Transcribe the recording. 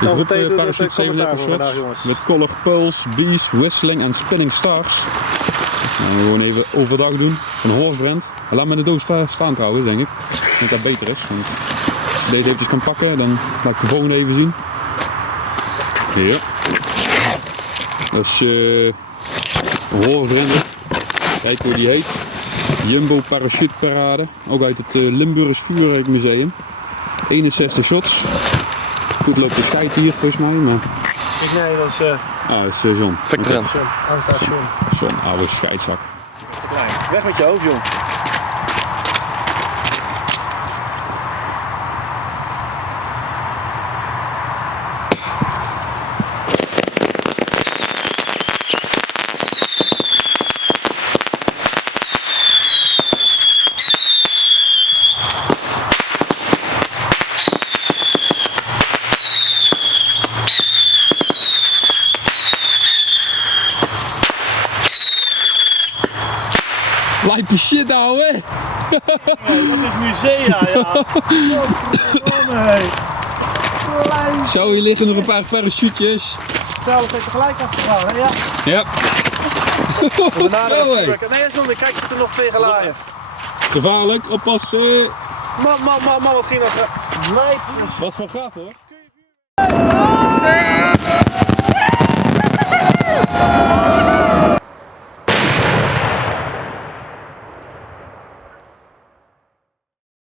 Dus roepen parachute 37 shots met color, pulse, bees, whistling en spinning stars. Nou, we gewoon even overdag doen van Horsebrand. Laat me de doos staan trouwens, denk ik. Ik denk dat het beter is. Want als je deze eventjes kan pakken, dan laat ik de volgende even zien. Hier. Dat is Horsebrand. Kijk hoe die heet. Jumbo Parachute Parade. Ook uit het Limburgs Vuurwerkmuseum. 61 shots. Goed loopt de tijd hier volgens mij. Maar... Nee, dat is... dat is John. Victor. Aanstaat John. John, oude scheidzak. Weg met je hoofd, jong. Lijpe shit, ouwe! Hey, dat is musea, ja. Zo, hier liggen nog een paar parachutjes. Zelf heeft tegelijk afgegaan, hè? Ja. Ja. Zo, hé. Nee, zonder, kijk, zit er nog tegen laaien. Gevaarlijk, oppassen. Man, wat ging dat? Lijp. Wat van gaaf hoor.